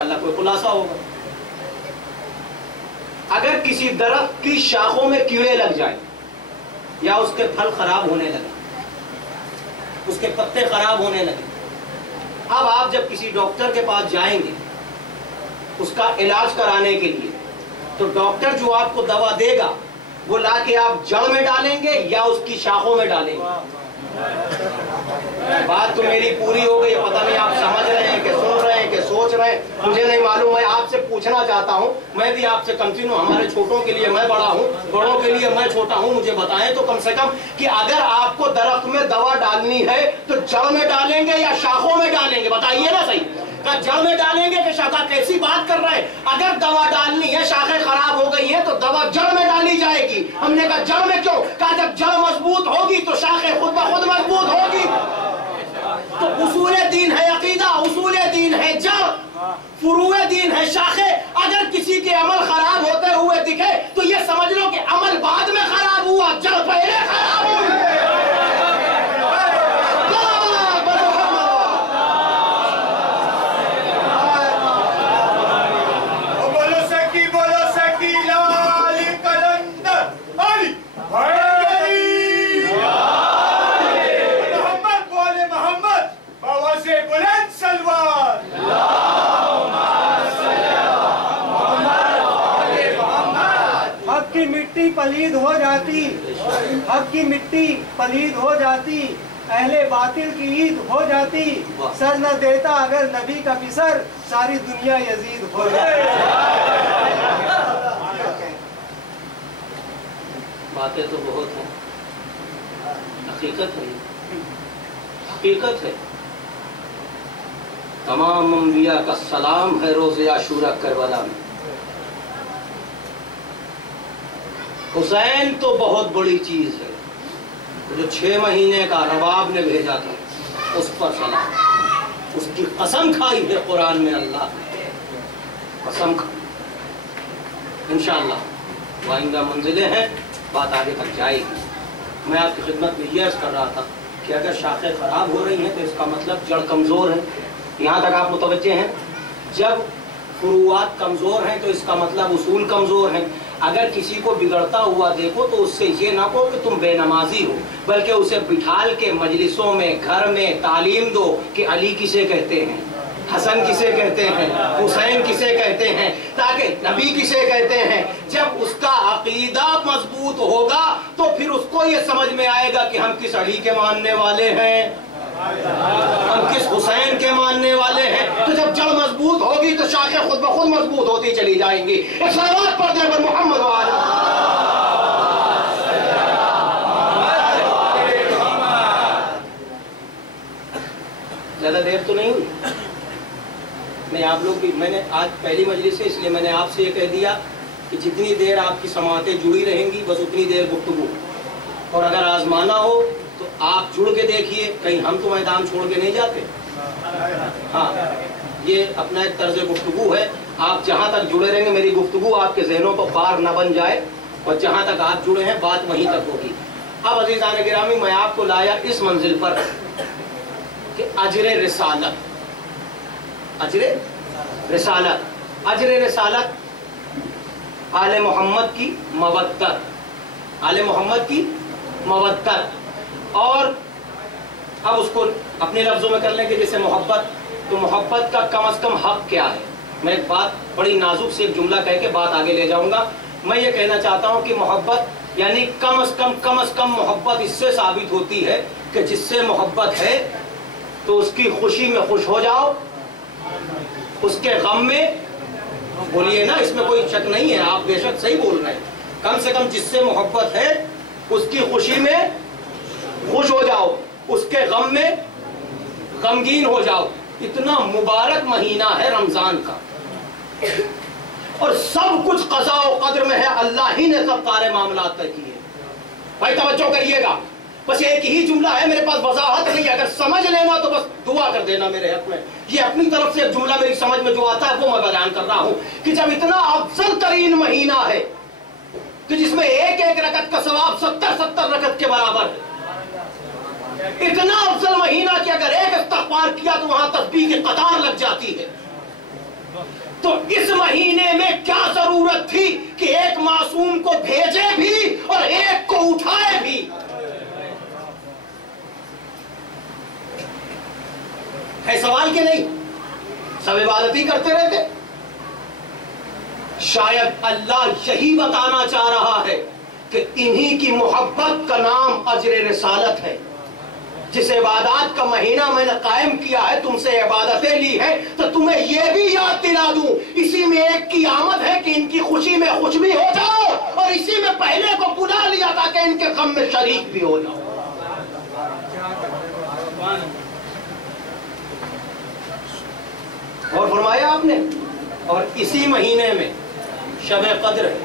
اللہ کوئی خلاصہ ہوگا. اگر کسی درخت کی شاخوں میں کیڑے لگ جائیں یا اس کے پھل خراب ہونے لگے، اس کے پتے خراب ہونے لگے، اب آپ جب کسی ڈاکٹر کے پاس جائیں گے اس کا علاج کرانے کے لیے، تو ڈاکٹر جو آپ کو دوا دے گا وہ لا کے آپ جڑ میں ڈالیں گے یا اس کی شاخوں میں ڈالیں گے؟ بات تو میری پوری ہو گئی. پتہ نہیں آپ سمجھ رہے ہیں کہ سن رہے ہیں کہ سوچ رہے ہیں، مجھے نہیں معلوم. میں آپ سے پوچھنا چاہتا ہوں، میں بھی آپ سے کمسن ہوں، ہمارے چھوٹوں کے لیے میں بڑا ہوں، بڑوں کے لیے میں چھوٹا ہوں. مجھے بتائیں تو کم سے کم کہ اگر آپ کو درخت میں دوا ڈالنی ہے تو جڑ میں ڈالیں گے یا شاخوں میں ڈالیں گے؟ بتائیے نا صحیح. کہا جڑ میں ڈالیں گے کہ شاخہ؟ کیسی بات کر رہے ہیں؟ اگر دوا ڈالنی ہے، شاخیں خراب ہو گئی ہیں تو دوا جڑ میں ڈالی جائے گی. ہم نے کہا جڑ میں کیوں؟ کہا جب جڑ مضبوط ہوگی تو شاخیں خود بخود مضبوط ہوگی. تو اصول دین ہے عقیدہ، اصول دین ہے جڑ، فروع دین ہے شاخیں. اگر کسی کے عمل خراب ہوتے ہوئے دکھے تو یہ سمجھ لو کہ عمل بعد میں خراب ہوا، جڑ پہلے خراب ہوئی. پلید ہو جاتی، حق کی مٹی پلید ہو جاتی، اہل باطل کی عید ہو جاتی، سر نہ دیتا اگر نبی کا پسر، ساری دنیا یزید ہو جاتی. باتیں تو بہت ہیں، حقیقت ہے، حقیقت ہے. تمام انبیاء کا سلام ہے روز عاشورہ کربلا میں. حسین تو بہت بڑی چیز ہے، جو 6 مہینے کا رباب نے بھیجا تھا اس پر سلام. اس کی قسم کھائی ہے قرآن میں اللہ نے، قسم کھائی. انشاءاللہ آئندہ منزلیں ہیں، بات آگے تک جائے گی. میں آپ کی خدمت میں یہ عرض کر رہا تھا کہ اگر شاخیں خراب ہو رہی ہیں تو اس کا مطلب جڑ کمزور ہے. یہاں تک آپ متوجہ ہیں؟ جب فروعات کمزور ہیں تو اس کا مطلب اصول کمزور ہیں. اگر کسی کو بگڑتا ہوا دیکھو تو اس سے یہ نہ کہو کہ تم بے نمازی ہو، بلکہ اسے بٹھال کے مجلسوں میں، گھر میں تعلیم دو کہ علی کسے کہتے ہیں، حسن کسے کہتے ہیں، حسین کسے کہتے ہیں، تاکہ نبی کسے کہتے ہیں. جب اس کا عقیدہ مضبوط ہوگا تو پھر اس کو یہ سمجھ میں آئے گا کہ ہم کس علی کے ماننے والے ہیں، ہم کس حسین کے ماننے والے ہیں. تو جب جڑ مضبوط ہوگی تو شاخیں خود بخود مضبوط ہوتی چلی جائیں گی. صلوات پڑھ دیں پر محمد وآلہ. زیادہ دیر تو نہیں ہوئی. میں آپ لوگ بھی، میں نے آج پہلی مجلس ہے اس لیے میں نے آپ سے یہ کہہ دیا کہ جتنی دیر آپ کی سماعتیں جڑی رہیں گی بس اتنی دیر گفتگو. اور اگر آزمانا ہو تو آپ جڑ کے دیکھیے، کہیں ہم تو میدان چھوڑ کے نہیں جاتے. ہاں، یہ اپنا ایک طرز گفتگو ہے. آپ جہاں تک جڑے رہیں گے میری گفتگو آپ کے ذہنوں پر بار نہ بن جائے، اور جہاں تک آپ جڑے ہیں بات وہیں تک ہوگی. اب عزیزان گرامی، میں آپ کو لایا اس منزل پر کہ اجر رسالت، اجر رسالت، اجر رسالت، آل محمد کی مودت، آل محمد کی مودت. اور اب اس کو اپنے لفظوں میں کر لیں کہ جیسے محبت، تو محبت کا کم از کم حق کیا ہے؟ میں ایک بات بڑی نازک سے ایک جملہ کہہ کے بات آگے لے جاؤں گا. میں یہ کہنا چاہتا ہوں کہ محبت یعنی کم از کم محبت اس سے ثابت ہوتی ہے کہ جس سے محبت ہے تو اس کی خوشی میں خوش ہو جاؤ، اس کے غم میں، بولیے نا، اس میں کوئی شک نہیں ہے، آپ بے شک صحیح بول رہے ہیں. کم سے کم جس سے محبت ہے اس کی خوشی میں خوش ہو جاؤ، اس کے غم میں غمگین ہو جاؤ. اتنا مبارک مہینہ ہے رمضان کا، اور سب کچھ قضاء و قدر میں ہے. اللہ ہی نے سب سارے معاملات طے کیے. بھائی توجہ کریے گا، بس ایک ہی جملہ ہے، میرے پاس وضاحت نہیں ہے، اگر سمجھ لینا تو بس دعا کر دینا میرے حق میں. یہ اپنی طرف سے ایک جملہ میری سمجھ میں جو آتا ہے وہ میں بیان کر رہا ہوں کہ جب اتنا افضل ترین مہینہ ہے کہ جس میں ایک ایک رکعت کا ثواب 70 رکعت کے برابر ہے، اتنا افضل مہینہ کہ اگر ایک استغفار کیا تو وہاں تسبیح کی قطار لگ جاتی ہے. تو اس مہینے میں کیا ضرورت تھی کہ ایک معصوم کو بھیجے بھی اور ایک کو اٹھائے بھی؟ ہے سوال کہ نہیں؟ سب عبادت ہی کرتے رہتے. شاید اللہ یہی بتانا چاہ رہا ہے کہ انہی کی محبت کا نام اجر رسالت ہے. جس عبادات کا مہینہ میں نے قائم کیا ہے، تم سے عبادتیں لی ہے، تو تمہیں یہ بھی یاد دلا دوں اسی میں ایک کی آمد ہے کہ ان کی خوشی میں خوش بھی ہو جاؤ، اور اسی میں پہلے کو بلا لیا تاکہ ان کے غم میں شریک بھی ہو جاؤ. اور فرمایا آپ نے، اور اسی مہینے میں شب قدر ہے.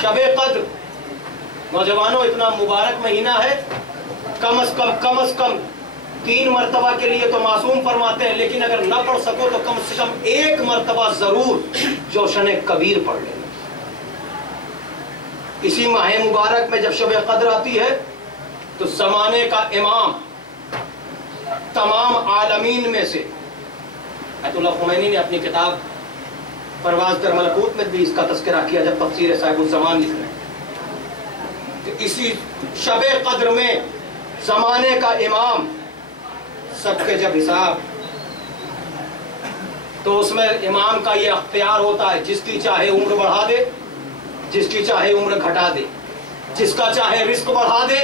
شب قدر نوجوانوں اتنا مبارک مہینہ ہے، کم از کم 3 مرتبہ کے لیے تو معصوم فرماتے ہیں، لیکن اگر نہ پڑھ سکو تو کم سے کم 1 مرتبہ ضرور جوشن کبیر پڑھ لینا. اسی ماہ مبارک میں جب شب قدر آتی ہے تو زمانے کا امام، تمام عالمین میں سے، آیت اللہ خمینی نے اپنی کتاب پرواز در ملکوت میں بھی اس کا تذکرہ کیا جب تفسیر صاحب الزمان لکھ رہے ہیں، کہ اسی شب قدر میں زمانے کا امام سب کے جب حساب، تو اس میں امام کا یہ اختیار ہوتا ہے جس کی چاہے عمر بڑھا دے، جس کی چاہے عمر گھٹا دے، جس کا چاہے رزق بڑھا دے،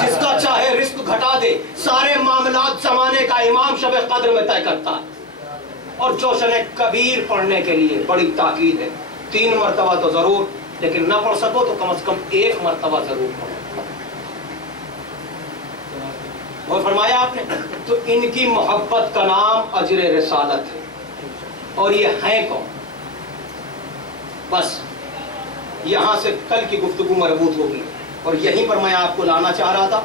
جس کا چاہے رزق گھٹا دے. سارے معاملات زمانے کا امام شب قدر میں طے کرتا ہے. اور جوشن کبیر پڑھنے کے لیے بڑی تاکید ہے. 3 مرتبہ تو ضرور، لیکن نہ پڑھ سکو تو کم از کم 1 مرتبہ ضرور پڑھو. اور فرمایا آپ نے، تو ان کی محبت کا نام اجر رسالت ہے. اور یہ ہیں کون؟ بس یہاں سے کل کی گفتگو مربوط ہوگی، اور یہیں پر میں آپ کو لانا چاہ رہا تھا.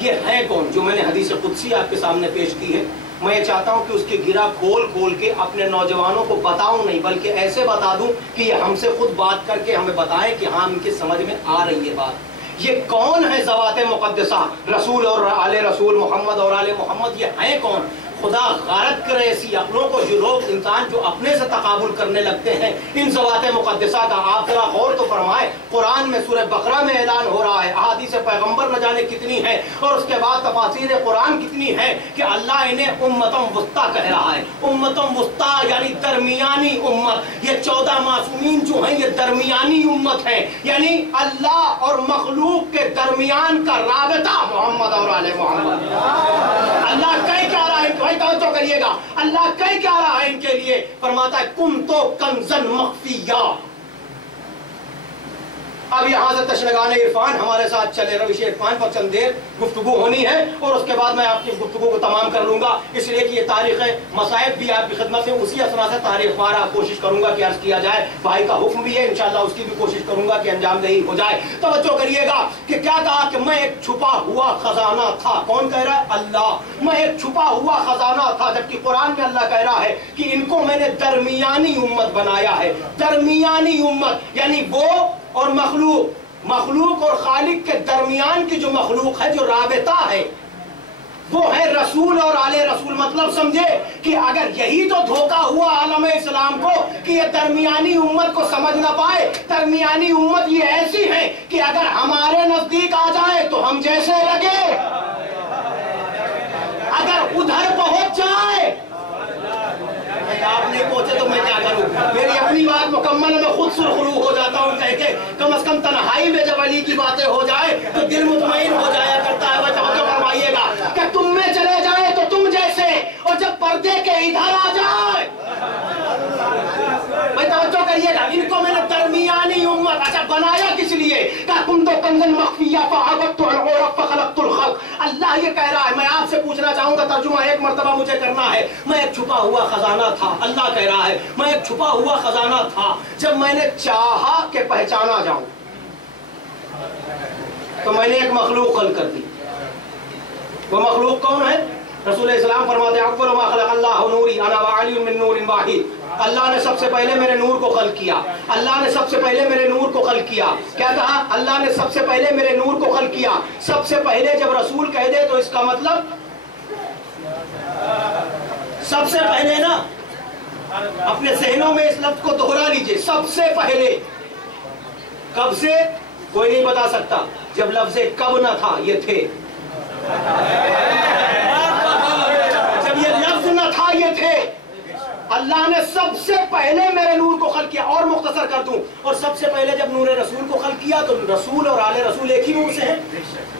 یہ ہیں کون جو میں نے حدیث قدسی آپ کے سامنے پیش کی ہے؟ میں یہ چاہتا ہوں کہ اس کی گرہ کھول کے اپنے نوجوانوں کو بتاؤں نہیں، بلکہ ایسے بتا دوں کہ یہ ہم سے خود بات کر کے ہمیں بتائیں کہ ہاں ان کے سمجھ میں آ رہی ہے بات. یہ کون ہے ذوات مقدسہ؟ رسول اور آل رسول، محمد اور آل محمد. یہ ہیں کون؟ خدا غارت کرے ایسی عقلوں کو جو لوگ انسان جو اپنے سے تقابل کرنے لگتے ہیں ان ذوات مقدسہ کا. آپ ذرا غور تو فرمائے، قرآن میں سورہ بقرہ میں اعلان ہو رہا ہے، احادیث پیغمبر نہ جانے کتنی ہیں، اور اس کے بعد تفاسیر قرآن کتنی ہیں کہ اللہ انہیں امتم وسطیٰ کہہ رہا ہے. امتم وسطیٰ یعنی درمیانی امت. یہ 14 معصومین جو ہیں یہ درمیانی امت ہیں، یعنی اللہ اور مخلوق کے درمیان کا رابطہ محمد اور آل محمد. اللہ کہہ کیا رہا ہے؟ بھائی توجہ کریے گا، اللہ کہہ کیا رہا ہے ان کے لیے؟ فرماتا ہے کنتو کنزن مخفیہ. اب یہاں سے تشنگان عرفان ہمارے ساتھ چلے. روش عرفان پر چند دیر گفتگو ہونی ہے اور اس کے بعد میں آپ کی گفتگو کو تمام کر لوں گا، اس لیے کہ یہ تاریخ مصائب بھی آپ کی خدمت سے اسی اسنا سے تاریخ وارہ کوشش کروں گا کہ عرض کیا جائے. بھائی کا حکم بھی ہے، انشاءاللہ اس کی بھی کوشش کروں گا کہ انجام دہی ہو جائے. توجہ کریے گا کہ کیا کہا کہ میں ایک چھپا ہوا خزانہ تھا. کون کہہ رہا ہے؟ اللہ. میں ایک چھپا ہوا خزانہ تھا، جبکہ قرآن میں اللہ کہہ رہا ہے کہ ان کو میں نے درمیانی امت بنایا ہے. درمیانی امت یعنی وہ اور مخلوق اور خالق کے درمیان کی جو مخلوق ہے، جو رابطہ ہے، وہ ہے رسول اور آل رسول. مطلب سمجھے کہ اگر یہی تو دھوکہ ہوا عالم اسلام کو کہ یہ درمیانی امت کو سمجھ نہ پائے. درمیانی امت یہ ایسی ہے کہ اگر ہمارے نزدیک آ جائے تو ہم جیسے لگے، اگر ادھر پہنچ جائے. آپ نہیں پہنچے تو میں کیا کروں؟ میری اپنی بات مکمل ہے، میں خود سرخرو ہو جاتا ہوں کہہ کے. کم از کم تنہائی میں جب علی کی باتیں ہو جائے تو دل مطمئن ہو جایا کرتا ہے. توجہ فرمائیے گا کہ تم میں چلے جائے تو تم جیسے، اور جب پردے کے ادھر آ جائے. بھائی توجہ کریے گا، ان کو میں نے درمیانی امت اچھا بنایا کس لیے؟ کہ تم تو کنزن مخفیہ فعبدت العرب فخلقت الخلق. اللہ یہ کہہ رہا ہے. میں آپ سے پوچھنا چاہوں گا، ترجمہ ایک مرتبہ مجھے کرنا ہے. میں ایک چھپا ہوا خزانہ تھا. اللہ کہہ رہا ہے میں ایک چھپا ہوا خزانہ تھا. جب میں نے چاہا کہ پہچانا جاؤں تو میں نے ایک مخلوق خلق کر دی. وہ مخلوق کون ہے؟ رسول اسلام فرماتے ہیں اول ما خلق اللہ نوری انا وعلی من نور واحد. اللہ نے سب سے پہلے میرے نور کو خلق کیا. اللہ نے سب سے پہلے میرے نور کو خلق کیا. کیا کہا؟ اللہ نے سب سے پہلے میرے نور کو خلق کیا. سب سے پہلے جب رسول کہہ دے تو اس کا مطلب سب سے پہلے نا اپنے ذہنوں میں اس لفظ کو دوہرا لیجئے، سب سے پہلے۔ کب سے؟ کوئی نہیں بتا سکتا۔ جب لفظ کب نہ تھا، یہ تھے۔ جب یہ لفظ نہ تھا، یہ تھے۔ اللہ نے سب سے پہلے میرے نور کو خلق کیا۔ اور مختصر کر دوں، اور سب سے پہلے جب نور رسول کو خلق کیا تو رسول اور آل رسول ایک ہی نور سے ہیں۔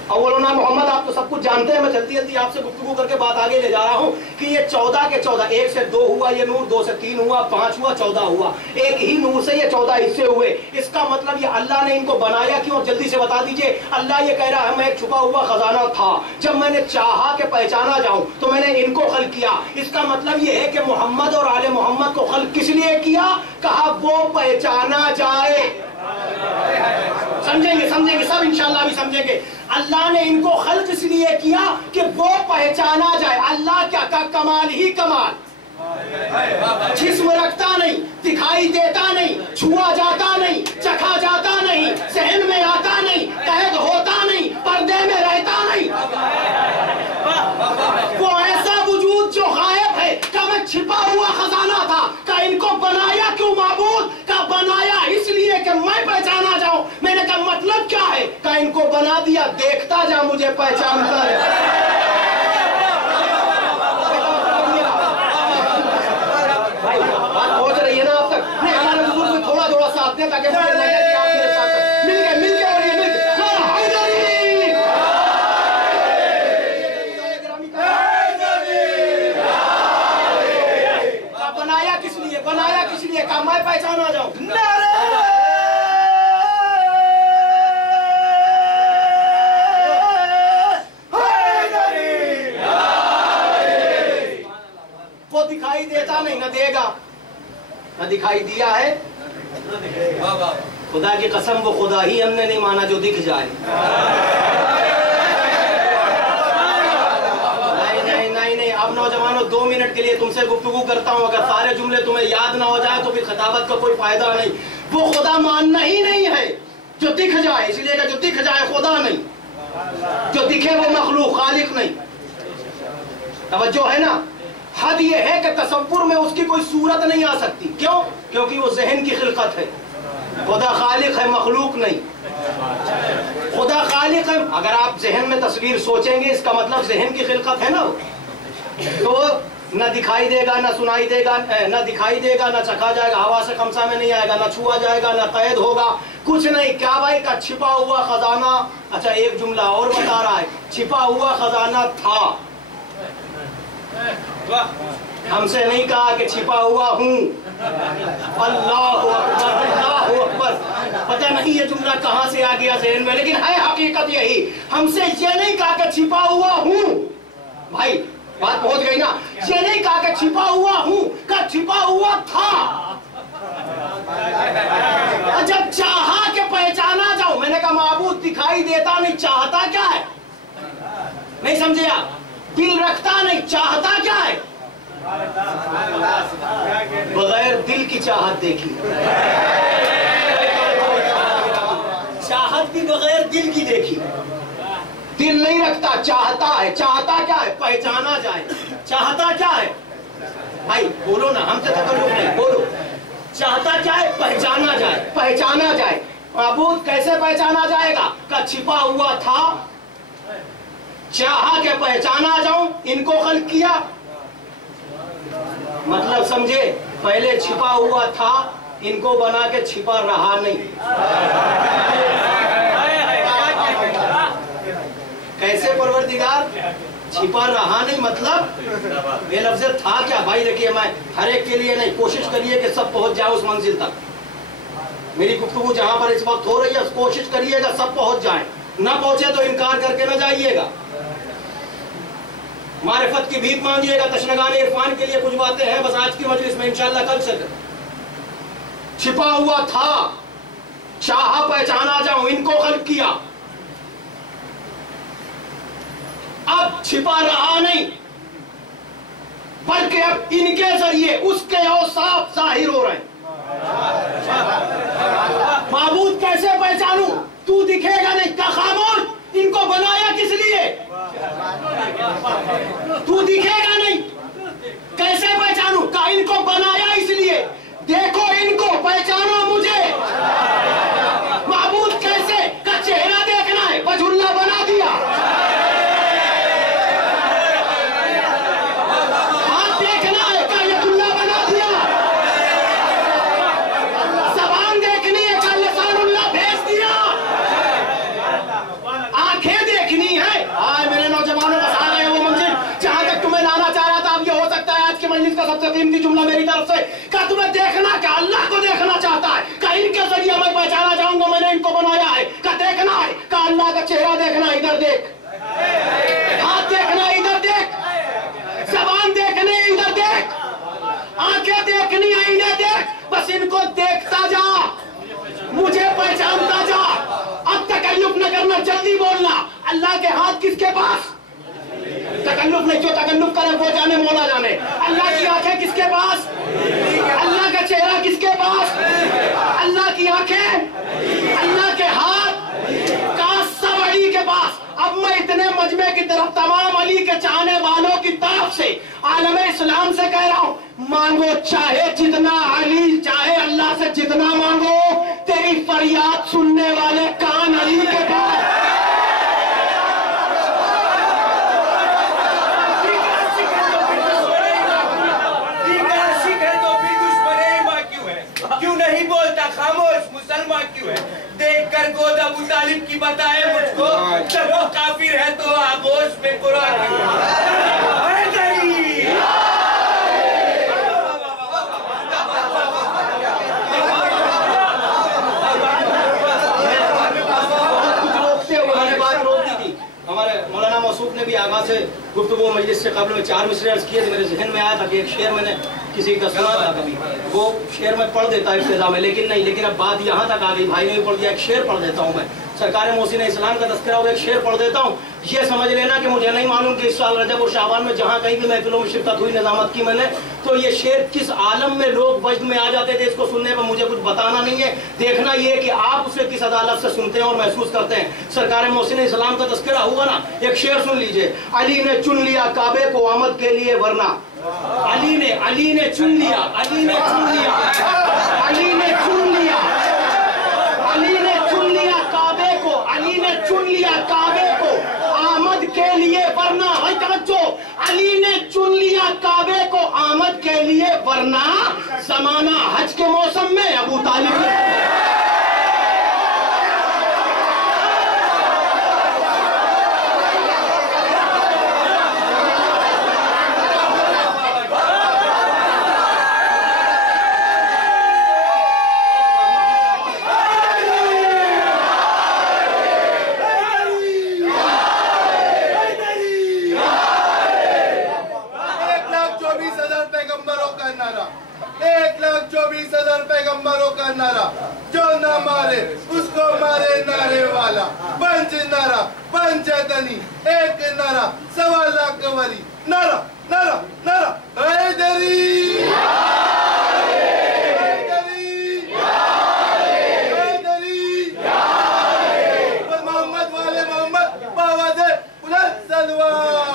اولنا محمد، آپ تو سب کچھ جانتے ہیں، میں جلدی جلدی آپ سے گفتگو کر کے بات آگے لے جا رہا ہوں کہ یہ 14 کے 14، 1 سے 2 ہوا یہ نور، 2 سے 3 ہوا، 5 ہوا، 14 ہوا۔ ایک ہی نور سے یہ 14 حصے ہوئے۔ اس کا مطلب یہ اللہ نے ان کو بنایا کیوں؟ جلدی سے بتا دیجئے۔ اللہ یہ کہہ رہا ہے میں ایک چھپا ہوا خزانہ تھا، جب میں نے چاہا کہ پہچانا جاؤں تو میں نے ان کو خلق کیا۔ اس کا مطلب یہ ہے کہ محمد اور آل محمد کو خلق کس لیے کیا؟ کہا وہ پہچانا جائے۔ سمجھیں گے سب انشاءاللہ بھی سمجھیں گے۔ اللہ نے ان کو خلق اس لیے کیا کہ وہ پہچانا جائے۔ اللہ کیا کا کمال ہی کمال، جسم رکھتا نہیں، دکھائی دیتا نہیں، چھوا جاتا نہیں، چکھا جاتا نہیں، ذہن میں آتا نہیں، قید ہوتا نہیں، پردے میں رہتا نہیں۔ وہ ایسا وجود جو غائب ہے، کہ میں چھپا ہوا خزانہ تھا، کہ ان کو بنایا کیوں معبود؟ کہ بنایا اس لیے کہ میں پہچانا جاؤں۔ میں نے کہا مطلب کیا ہے؟ کہ ان کو بنا دیا دیکھتا جا مجھے پہچانتا ہے۔ بھائی بات پہنچ رہی ہے نا آپ تک؟ نہیں، ہمارے بزرگ میں تھوڑا تھوڑا ساتھ دیں تاکہ مجھے لگے کہ آپ میرے ساتھ ہیں۔ مل کے اور یہ مل کے بنایا کس لیے؟ بنایا کس لیے؟ کہا میں پہچانا جاؤں۔ وہ دکھائی دیتا نہیں، نہ دے گا، نہ دکھائی دیا ہے۔ خدا کی قسم وہ خدا ہی ہم نے نہیں مانا جو دکھ جائے۔ نہیں، اب نوجوانوں 2 منٹ کے لیے تم سے گفتگو کرتا ہوں، اگر سارے جملے تمہیں یاد نہ ہو جائے تو پھر خطابت کا کوئی فائدہ نہیں۔ وہ خدا ماننا ہی نہیں ہے جو دکھ جائے، اس لیے کہ جو دکھ جائے خدا نہیں، جو دکھے وہ مخلوق، خالق نہیں۔ توجہ ہے نا؟ حد یہ ہے کہ تصور میں اس کی کوئی صورت نہیں آ سکتی۔ کیوں؟ کیونکہ وہ ذہن کی خلقت ہے۔ خدا خالق ہے، مخلوق نہیں۔ خدا خالق ہے، اگر آپ ذہن میں تصویر سوچیں گے اس کا مطلب ذہن کی خلقت ہے نا، تو نہ دکھائی دے گا، نہ سنائی دے گا، نہ دکھائی دے گا، نہ چکھا جائے گا، ہوا سے خمسہ میں نہیں آئے گا، نہ چھوا جائے گا، نہ قید ہوگا، کچھ نہیں۔ کیا بھائی کا چھپا ہوا خزانہ؟ اچھا ایک جملہ اور بتا رہا ہے، چھپا ہوا خزانہ تھا۔ ہم سے نہیں کہا کہ چھپا ہوا ہوں۔ اللہ اکبر، اللہ اکبر۔ پتہ نہیں یہ جملہ کہاں سے آ گیا ذہن میں، لیکن ہے حقیقت یہی۔ ہم سے یہ نہیں کہا کہ چھپا ہوا ہوں۔ بھائی بات پہنچ گئی نا؟ یہ نہیں کہا کہ چھپا ہوا ہوں، کہ چھپا ہوا تھا۔ جب چاہا کہ پہچانا جاؤں، میں نے کہا معبود دکھائی دیتا نہیں، چاہتا کیا ہے؟ نہیں سمجھے آپ؟ دل رکھتا نہیں، چاہتا کیا ہے؟ بغیر دل کی چاہت دیکھی، چاہت بھی بغیر دل کی دیکھی۔ دل نہیں رکھتا، چاہتا ہے۔ چاہتا کیا ہے؟ پہچانا جائے۔ چاہتا کیا ہے؟ بھائی بولو نا، ہم سے تکلف نہیں، بولو۔ چاہتا کیا ہے؟ پہچانا جائے، پہچانا جائے۔ معبود کیسے پہچانا جائے گا؟ کہ چھپا ہوا تھا، چاہا کہ پہچانا جاؤں، ان کو خلق کیا۔ مطلب سمجھے؟ پہلے چھپا ہوا تھا، ان کو بنا کے چھپا رہا نہیں۔ کیسے پروردگار؟ چھپا رہا نہیں مطلب یہ لفظ تھا کیا؟ بھائی دیکھیے، میں ہر ایک کے لیے نہیں، کوشش کریے کہ سب پہنچ جائے اس منزل تک۔ میری گفتگو جہاں پر اس وقت ہو رہی ہے کوشش کریے گا سب پہنچ جائیں، نہ پہنچے تو انکار کر کے نہ جائیے گا۔ معرفت کی بھیک مانگیے گا، تشنگان عرفان کے لیے کچھ باتیں ہیں بس آج کی مجلس میں انشاءاللہ کل سے۔ چھپا ہوا تھا، چاہا پہچانا جاؤں، ان کو خلق کیا۔ اب چھپا رہا نہیں، بلکہ اب ان کے ذریعے اس کے اوصاف ظاہر ہو رہے ہیں۔ معبود کیسے پہچانوں؟ تو دکھے گا نہیں، کیا خاموش؟ ان کو بنایا کس لیے؟ تو دکھے گا نہیں، کیسے پہچانوں؟ کہ ان کو بنایا اس طرف سے کہ تمہیں دیکھنا کیا اللہ کو دیکھنا چاہتا ہے کہ ان کے ذریعے میں پہچانا چاہوں گا میں نے ان کو بنایا ہے کہ دیکھنا ہے کہ اللہ کا چہرہ دیکھنا ادھر دیکھ ہاتھ دیکھنا ادھر دیکھ زبان دیکھنے ادھر دیکھ آنکھیں دیکھنی ہے ادھر دیکھ بس ان کو دیکھتا جا مجھے پہچانتا جا اب تکلف نہ کرنا جلدی بولنا اللہ کے ہاتھ کس کے پاس تکلف نہیں جو تکلف کرے وہ جانے مولا جانے اللہ کی آنکھیں کس کے پاس اللہ کا چہرہ کس کے پاس اللہ کی آنکھیں اللہ کے ہاتھ کاسب علی کے پاس اب میں اتنے مجمع کی طرف تمام علی کے چاہنے والوں کی طرف سے عالم اسلام سے کہہ رہا ہوں مانگو چاہے جتنا علی چاہے اللہ سے جتنا مانگو تیری فریاد سننے والے کان علی کے پاس کیوں نہیں بولتا خاموش مسلمان کیوں ہے دیکھ کر گود ابو طالب کی بتائے مجھ کو جب وہ کافر ہے تو آغوش میں قرآن ہمارے مولانا موصوف نے بھی آغاز سے گفتگو مجلس سے قبل میں 4 مصرے عرض کیے تھے میرے ذہن میں آیا تھا کہ ایک شعر میں نے کسی کا سنا تھا کبھی وہ شعر میں پڑھ دیتا ہے ابتدا میں لیکن اب بات یہاں تک آ گئی بھائی نے بھی پڑھ دیا ایک شعر پڑھ دیتا ہوں میں سرکار محسن اسلام کا تذکرہ ہوا ایک شعر پڑھ دیتا ہوں یہ سمجھ لینا کہ مجھے نہیں معلوم کہ اس سال رجب اور شعبان میں جہاں کہیں بھی محفلوں میں شرکت ہوئی نظامت کی میں نے تو یہ شعر کس عالم میں لوگ وجد میں آ جاتے تھے اس کو سننے میں مجھے کچھ بتانا نہیں ہے دیکھنا یہ کہ آپ اسے کس عدالت سے سنتے ہیں اور محسوس کرتے ہیں سرکار محسن اسلام کا تذکرہ ہوا نا ایک شعر سن لیجئے علی نے چن لیا کعبے کو آمد کے لیے ورنہ علی نے چن لیا علی نے چن لیا علی نے چن لیا علی نے چن لیا کعبے کو علی نے چن لیا کعبے کو آمد کے لیے ورنہ توجہ علی نے چن لیا کعبے کو آمد کے لیے ورنہ زمانہ حج کے موسم میں ابو طالب جو نہ مارے اس کو مارے نعرے والا پنچ نعرہ پنچتنی ایک نعرہ 1.25 لاکھ وری نعرہ نعرہ نعرہ حیدری محمد والے محمد باواد بلند سلوان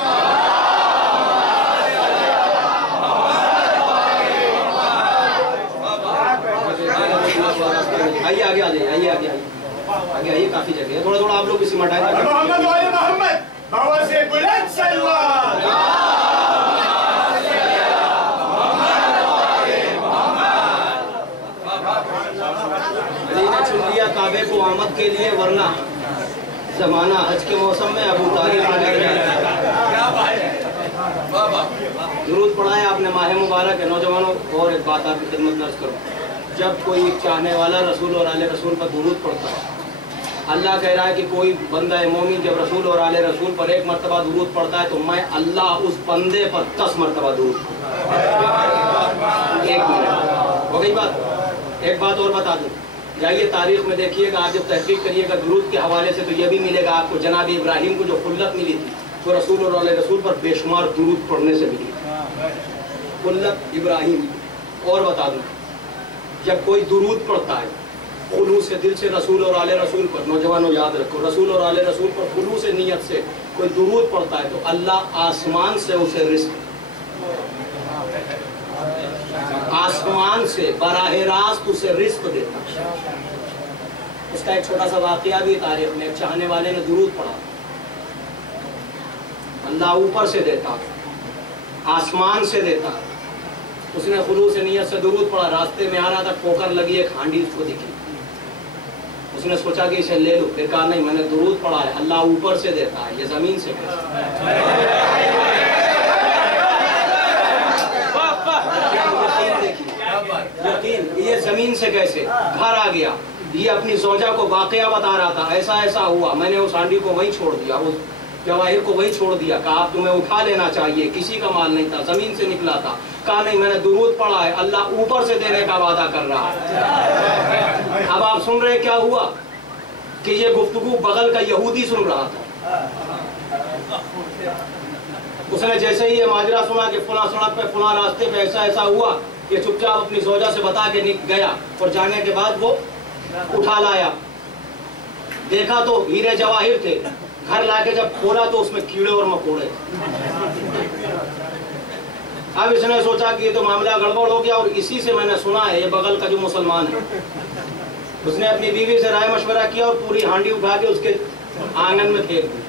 آئیے آگے آئیے آگے آئیے کافی جگہ ہے تھوڑا آپ لوگ بھی سمٹائیں محمد والے محمد باواد سے بلند سلوان علی نے چن لیا کعبے کو آمد کے لیے ورنہ زمانہ حج کے موسم میں ابو طالب درود پڑھا ہے آپ نے ماہ مبارک ہے نوجوانوں اور ایک بات آپ کی خدمت درج کرو جب کوئی چاہنے والا رسول اور آل رسول پر درود پڑھتا ہے اللہ کہہ رہا ہے کہ کوئی بندہ مومن جب رسول اور آل رسول پر 1 مرتبہ درود پڑھتا ہے تو میں اللہ اس بندے پر 10 مرتبہ درود ایک منٹ ہو گئی بات ایک بات اور بتا دوں جائیے تاریخ میں دیکھیے گا آپ جب تحقیق کریے گا درود کے حوالے سے تو یہ بھی ملے گا آپ کو جناب ابراہیم کو جو خلت ملی تھی وہ رسول اور آل رسول پر بے شمار درود پڑھنے سے ملی خلت ابراہیم اور بتا دوں جب کوئی درود پڑھتا ہے خلوص سے دل سے رسول اور آل رسول پر نوجوانوں یاد رکھو رسول اور آل رسول پر خلوص نیت سے کوئی درود پڑھتا ہے تو اللہ آسمان سے اسے رزق آسمان سے براہ راست اسے رزق دیتا اس کا ایک چھوٹا سا واقعہ بھی تاریخ میں ایک چاہنے والے نے درود پڑھا اللہ اوپر سے دیتا آسمان سے دیتا اس نے خلوص نیت سے درود پڑھا راستے میں آ رہا تھا ٹھوکر لگی ایک ہانڈی اس کو دکھی اس نے سوچا کہ اسے لے لو پھر کہا نہیں میں نے درود پڑھا ہے اللہ اوپر سے دیتا ہے یہ زمین سے زمین سے کیسے گھر آ گیا, یہ اپنی زوجہ کو واقعہ بتا رہا تھا, ایسا ایسا ہوا, میں نے اس ہانڈی کو وہیں چھوڑ دیا, اس جواہر کو وہیں چھوڑ دیا, کہا تمہیں اٹھا لینا چاہیے, کسی کا مال نہیں تھا, زمین سے نکلا تھا, کہا نہیں میں نے درود پڑھا ہے, اللہ اوپر سے دینے کا وعدہ کر رہا ہے. اب آپ سن رہے کیا ہوا کہ یہ گفتگو بغل کا یہودی سن رہا تھا. اس نے جیسے ہی یہ ماجرا سنا کہ فلاں سڑک پہ فلاں راستے پہ ایسا ایسا ہوا, یہ چپ چاپ اپنی زوجہ سے بتا کے گیا, اور جانے کے بعد وہ اٹھا لایا, دیکھا تو ہیرے جواہر تھے, گھر لا کے جب کھولا تو اس میں کیڑے اور مکوڑے. اب اس نے سوچا کہ یہ تو معاملہ گڑبڑ ہو گیا, اور اسی سے میں نے سنا ہے, یہ بغل کا جو مسلمان ہے, اس نے اپنی بیوی سے رائے مشورہ کیا اور پوری ہانڈی اٹھا کے اس کے آنگن میں پھینک دی.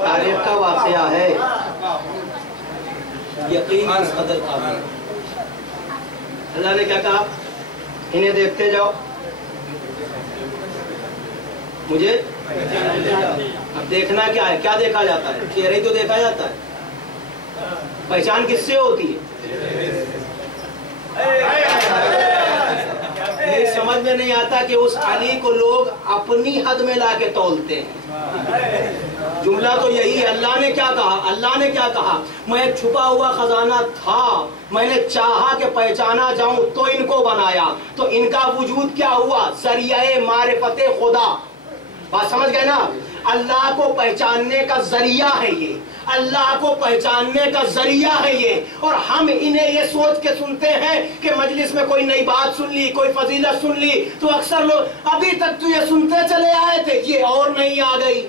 تاریخ کا واقعہ ہے, یقین اس قدر قابل. اللہ نے کیا کہا, انہیں دیکھتے جاؤ, مجھے اب دیکھنا کیا ہے, کیا دیکھا جاتا ہے, چہرہ ہی تو دیکھا جاتا ہے, پہچان کس سے ہوتی ہے. یہ سمجھ میں نہیں آتا کہ اس علی کو لوگ اپنی حد میں لا کے تولتے ہیں. جملہ تو یہی ہے, اللہ نے کیا کہا, اللہ نے کیا کہا, میں ایک چھپا ہوا خزانہ تھا, میں نے چاہا کہ پہچانا جاؤں تو ان کو بنایا, تو ان کا وجود کیا ہوا, ذریعہ معرفت خدا. بات سمجھ گئے نا, اللہ کو پہچاننے کا ذریعہ ہے یہ, اللہ کو پہچاننے کا ذریعہ ہے یہ, اور ہم انہیں یہ سوچ کے سنتے ہیں کہ مجلس میں کوئی نئی بات سن لی, کوئی فضیلت سن لی, تو اکثر لوگ ابھی تک تو یہ سنتے چلے آئے تھے, یہ اور نہیں آ گئی,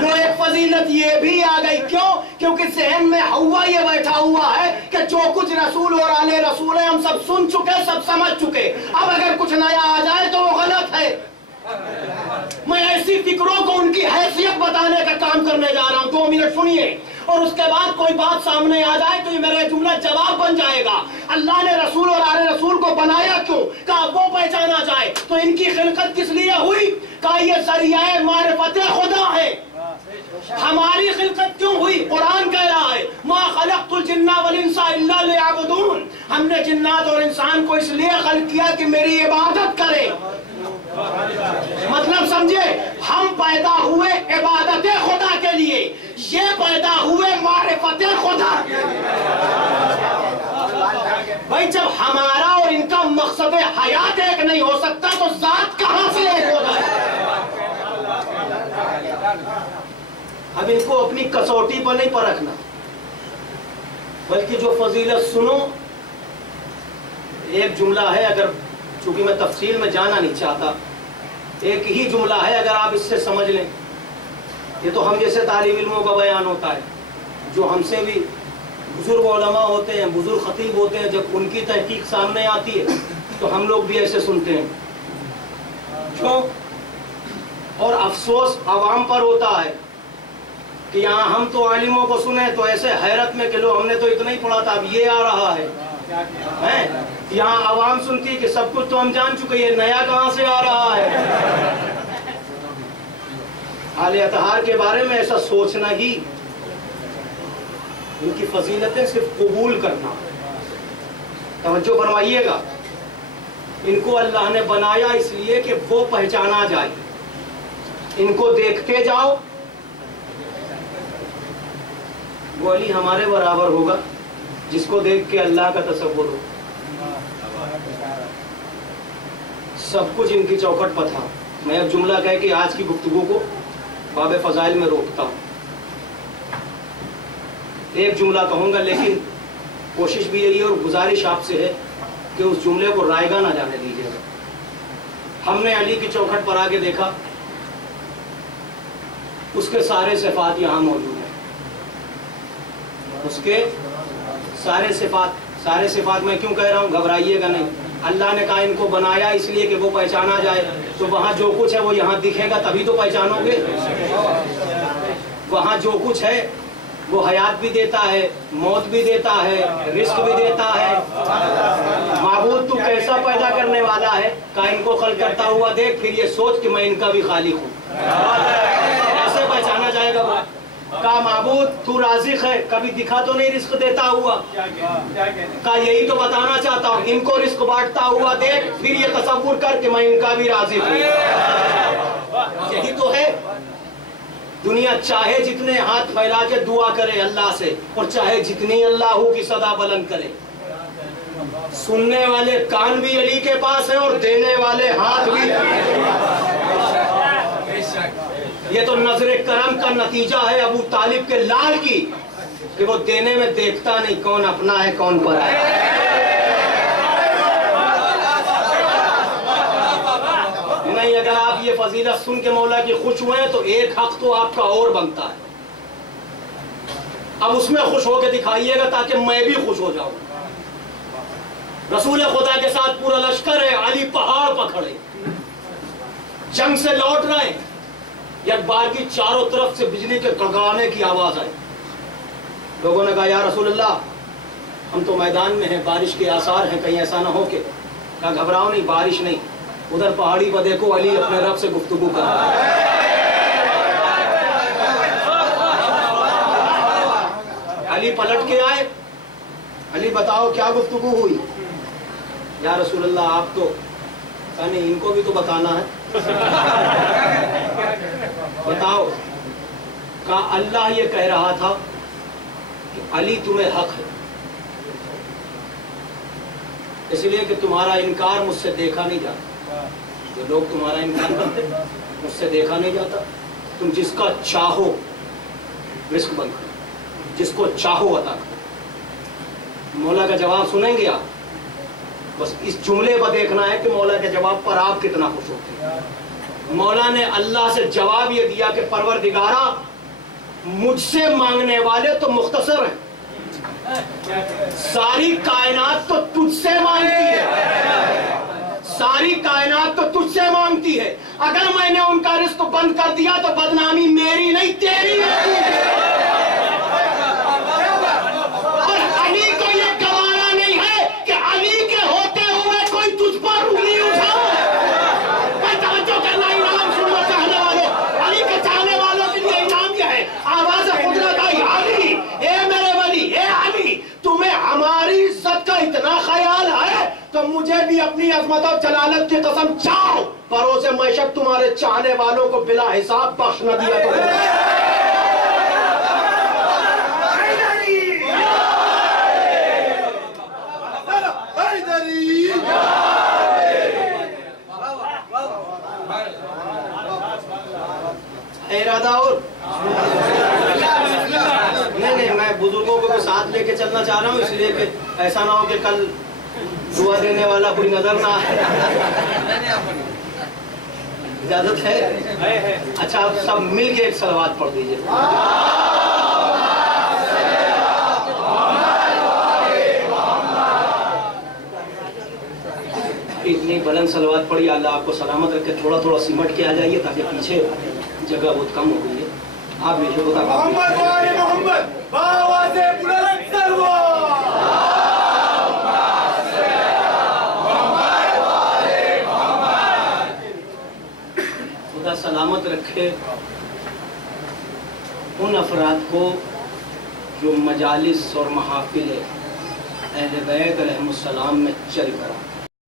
لو ایک فضیلت یہ بھی آ گئی. کیوں؟ کیونکہ ذہن میں ہوا یہ بیٹھا ہوا ہے کہ جو کچھ رسول اور آل رسول ہے ہم سب سن چکے, سب سمجھ چکے, اب اگر کچھ نیا آ جائے تو وہ غلط ہے. میں ایسی فکروں کو ان کی حیثیت بتانے کا کام کرنے جا رہا ہوں. 2 منٹ سنیے, اور اس کے بعد کوئی بات سامنے آ جائے تو یہ میرا جملہ جواب بن جائے گا. اللہ نے رسول اور آل رسول کو بنایا کیوں, کہا وہ پہچانا جائے. تو ان کی خلقت کس لیے ہوئی, کہا یہ ذریعہ معرفت خدا ہے. ہماری خلقت کیوں ہوئی, قرآن کہہ رہا ہے ما خلقت الجن والانس الا لیعبدون, ہم نے جنات اور انسان کو اس لیے خلق کیا کہ میری عبادت کرے. مطلب سمجھے, ہم پیدا ہوئے عبادت خدا کے لیے, یہ پیدا ہوئے معرفت خدا کے لیے. بھائی جب ہمارا اور ان کا مقصد حیات ایک نہیں ہو سکتا تو ذات کہاں سے ایک ہوگا. اب ان کو اپنی کسوٹی پر نہیں پرکھنا, بلکہ جو فضیلت سنو. ایک جملہ ہے, اگر چونکہ میں تفصیل میں جانا نہیں چاہتا, ایک ہی جملہ ہے, اگر آپ اس سے سمجھ لیں. یہ تو ہم جیسے طالب علموں کا بیان ہوتا ہے, جو ہم سے بھی بزرگ علماء ہوتے ہیں, بزرگ خطیب ہوتے ہیں, جب ان کی تحقیق سامنے آتی ہے تو ہم لوگ بھی ایسے سنتے ہیں. کیوں؟ اور افسوس عوام پر ہوتا ہے کہ یہاں ہم تو عالموں کو سنیں تو ایسے حیرت میں کہ لو ہم نے تو اتنا ہی پڑھا تھا, اب یہ آ رہا ہے. یہاں عوام سنتی کہ سب کچھ تو ہم جان چکے, یہ نیا کہاں سے آ رہا ہے. آل اطہار کے بارے میں ایسا سوچنا ہی, ان کی فضیلتیں صرف قبول کرنا. توجہ فرمائیے گا, ان کو اللہ نے بنایا اس لیے کہ وہ پہچانا جائے. ان کو دیکھتے جاؤ, وہ علی ہمارے برابر ہوگا جس کو دیکھ کے اللہ کا تصور ہو. سب کچھ ان کی چوکھٹ پر تھا. میں اب جملہ کہہ کے آج کی گفتگو کو باب فضائل میں روکتا ہوں. ایک جملہ کہوں گا, لیکن کوشش بھی یہی ہے اور گزارش آپ سے ہے کہ اس جملے کو رائگاں نہ جانے دیجیے گا. ہم نے علی کی چوکھٹ پر آگے دیکھا, اس کے سارے صفات یہاں موجود ہیں. اس کے سارے صفات میں کیوں کہہ رہا ہوں, گھبرائیے گا نہیں. اللہ نے کہا ان کو بنایا اس لیے کہ وہ پہچانا جائے, تو وہاں جو کچھ ہے وہ یہاں دکھے گا تبھی تو پہچانو گے. وہاں جو کچھ ہے وہ حیات بھی دیتا ہے, موت بھی دیتا ہے, رزق بھی دیتا ہے, معبود کہا ان کو خلق کرتا ہوا دیکھ پھر یہ سوچ کہ میں ان کا بھی خالق ہوں. ایسے پہچانا جائے گا وہ. کہا معبود تو رازق ہے, کبھی دکھا تو نہیں رزق دیتا ہوا. کہا یہی تو بتانا چاہتا ہوں, ان کو رزق بانٹتا ہوا دیکھ پھر یہ تصور کر کہ میں ان کا بھی رازق ہوں. یہی تو ہے. دنیا چاہے جتنے ہاتھ پھیلا کے دعا کرے اللہ سے اور چاہے جتنی اللہ کی صدا بلند کرے, سننے والے کان بھی علی کے پاس ہیں اور دینے والے ہاتھ بھی. یہ تو نظر کرم کا نتیجہ ہے ابو طالب کے لال کی کہ وہ دینے میں دیکھتا نہیں کون اپنا ہے کون پرا ہے. نہیں, اگر آپ یہ فضیلت سن کے مولا کی خوش ہوئے ہیں تو ایک حق تو آپ کا اور بنتا ہے. اب اس میں خوش ہو کے دکھائیے گا تاکہ میں بھی خوش ہو جاؤں. رسول خدا کے ساتھ پورا لشکر ہے, علی پہاڑ پکڑے جنگ سے لوٹ رہے ہیں. یک بار کی چاروں طرف سے بجلی کے کڑکڑانے کی آواز آئی. لوگوں نے کہا یا رسول اللہ ہم تو میدان میں ہیں, بارش کے آثار ہیں, کہیں ایسا نہ ہو کہ. کہا گھبراؤ نہیں, بارش نہیں, ادھر پہاڑی پر دیکھو علی اپنے رب سے گفتگو کر رہا ہے. علی پلٹ کے آئے, علی بتاؤ کیا گفتگو ہوئی. یا رسول اللہ آپ تو نہیں, ان کو بھی تو بتانا ہے. بتاؤ. کہا اللہ یہ کہہ رہا تھا کہ علی تمہیں حق ہے, اس لیے کہ تمہارا انکار مجھ سے دیکھا نہیں جاتا. جو لوگ تمہارا انکار کرتے مجھ سے دیکھا نہیں جاتا. تم جس کا چاہو رزق بند کرو, جس کو چاہو عطا کرو. مولا کا جواب سنیں گے آپ, بس اس جملے پر دیکھنا ہے کہ مولا کے جواب پر آپ کتنا خوش ہوتے ہیں. مولا نے اللہ سے جواب یہ دیا کہ پروردگارا مجھ سے مانگنے والے تو مختصر ہیں, ساری کائنات تو تجھ سے مانگتی ہے, ساری کائنات تو تجھ سے مانگتی ہے. اگر میں نے ان کا رزق بند کر دیا تو بدنامی میری نہیں تیری ہوتی ہے. اور علی کو یہ گوارا نہیں ہے کہ علی کے ہوتے ہوئے کوئی تجھ پر انگلی اٹھاؤ. میں توجہ کرنا, انعام سننا چاہنے والوں, علی کے چاہنے والوں کے لیے انعام یہ ہے. آواز قدرت آئی, علی اے میرے ولی, اے علی تمہیں ہماری عزت کا اتنا خیال ہے تو مجھے بھی اپنی عظمت اور جلالت کی قسم چاہو, بروز معیشت تمہارے چاہنے والوں کو بلا حساب بخش نہ دیا تو. ارادہ اور نہیں, میں بزرگوں کو ساتھ لے کے چلنا چاہ رہا ہوں, اس لیے کہ ایسا نہ ہو کہ کل دعا دینے والا کوئی نظر نہ آئے. اجازت ہے؟ اچھا آپ سب مل کے ایک صلوات پڑھ دیجیے. اتنی بلند صلوات پڑھی, اللہ آپ کو سلامت رکھے. تھوڑا تھوڑا سمٹ کے آ جائیے تاکہ پیچھے جگہ بہت کم ہو گئی ہے. آپ بھی شروع محمد وآل محمد بآواز بلند سلوات. خدا سلامت رکھے ان افراد کو جو مجالس اور محافل اہل بیت علیہ السلام میں چل کر